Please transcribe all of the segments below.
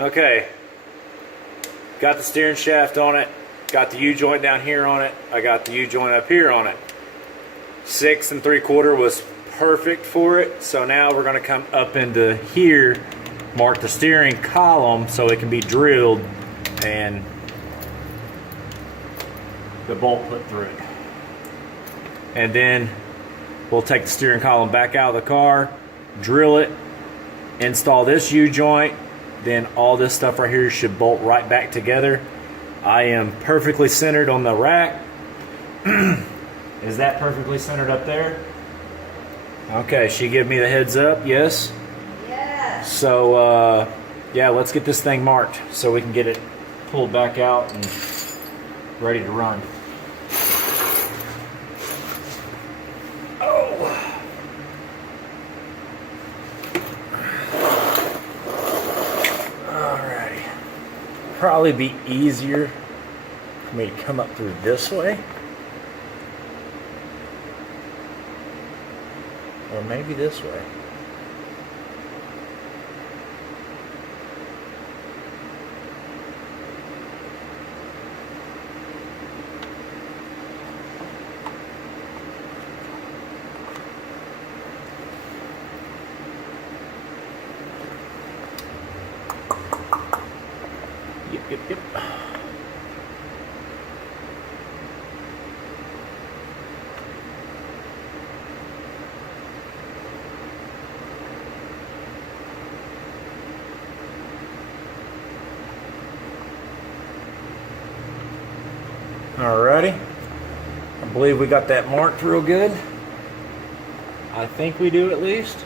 Okay, got the steering shaft on it, got the U-joint down here on it, I got the U-joint up here on it. 6 3/4 was perfect for it, so now we're going to come up into here, mark the steering column so it can be drilled and the bolt put through it. And then we'll take the steering column back out of the car, drill it, install this U-joint, then all this stuff right here should bolt right back together. I am perfectly centered on the rack. Is that perfectly centered up there? Okay, she gave me the heads up, yes? Yes. So, yeah, let's get this thing marked so we can get it pulled back out and ready to run. Probably be easier for me to come up through this way, or maybe this way. Yep. Alrighty. I believe we got that marked real good. I think we do at least.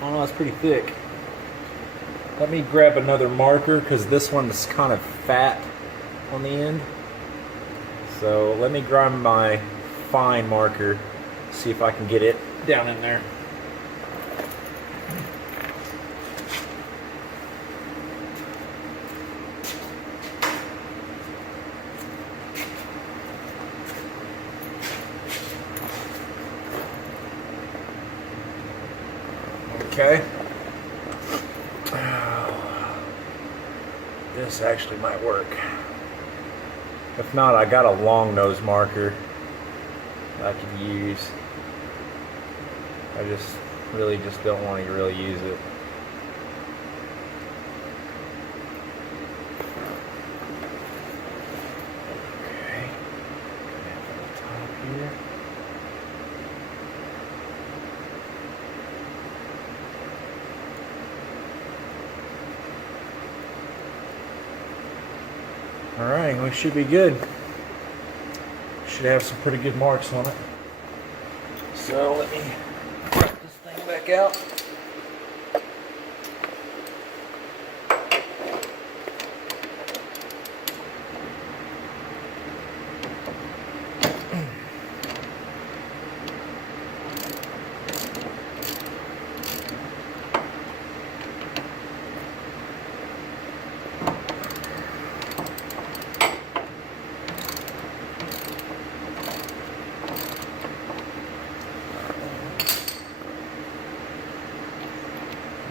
Oh no, it's pretty thick. Let me grab another marker because this one is kind of fat on the end. So let me grab my fine marker, see if I can get it down in there. Okay. This actually might work. If not, I got a long nose marker that I could use. I really don't want to really use it. Okay. At the top here. Alright, we should be good. Should have some pretty good marks on it. So let me put this thing back out.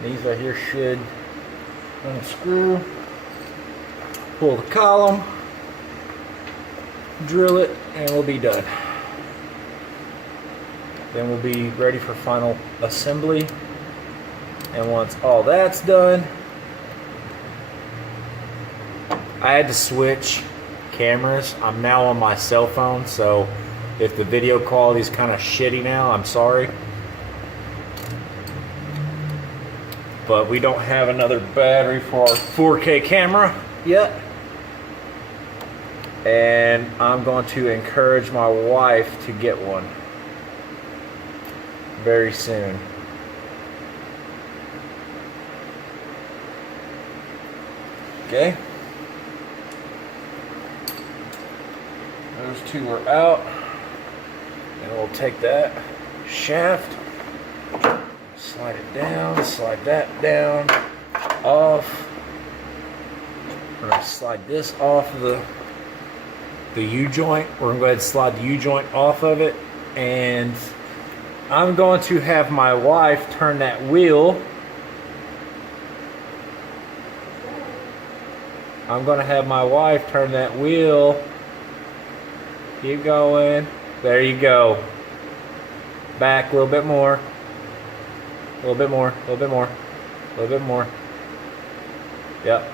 These right here should unscrew, pull the column, drill it, and we'll be done. Then we'll be ready for final assembly. And once all that's done, I had to switch cameras. I'm now on my cell phone, so if the video quality is kind of shitty now, I'm sorry. But we don't have another battery for our 4K camera yet. And I'm going to encourage my wife to get one very soon. Okay. Those two are out. And we'll take that shaft, slide it down, slide that down, off. We're going to slide this off of the U-joint. We're going to go ahead and slide the U-joint off of it. And I'm going to have my wife turn that wheel I'm gonna have my wife turn that wheel. Keep going. There you go. Back a little bit more. A little bit more. A little bit more. A little bit more. Yep.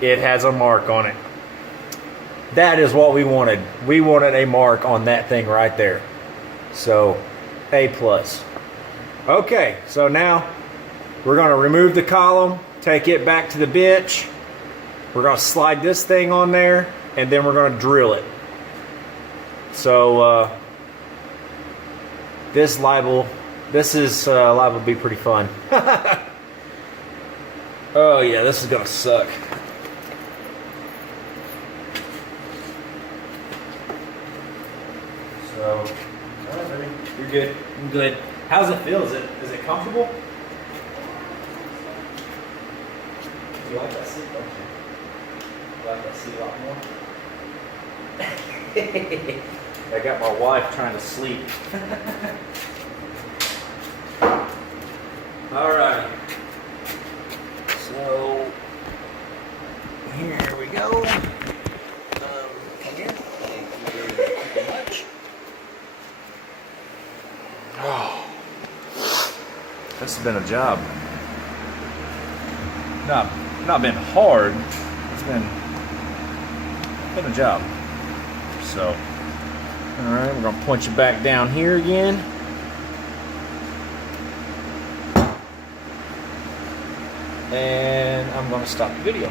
It has a mark on it. That is what we wanted. We wanted a mark on that thing right there. So, A+. Okay, so now we're going to remove the column, take it back to the bench. We're going to slide this thing on there, and then we're going to drill it. So, this is liable to be pretty fun. Oh yeah, this is going to suck. So, alright, baby. You're good. I'm good. How does it feel? Is it comfortable? You like that seat, don't you? You like that seat a lot more? I got my wife trying to sleep. Alright. So, here we go. Again, thank you very much. Oh, this has been a job. Not been hard. It's been a job. So, all right, we're gonna punch it back down here again. And I'm gonna stop the video.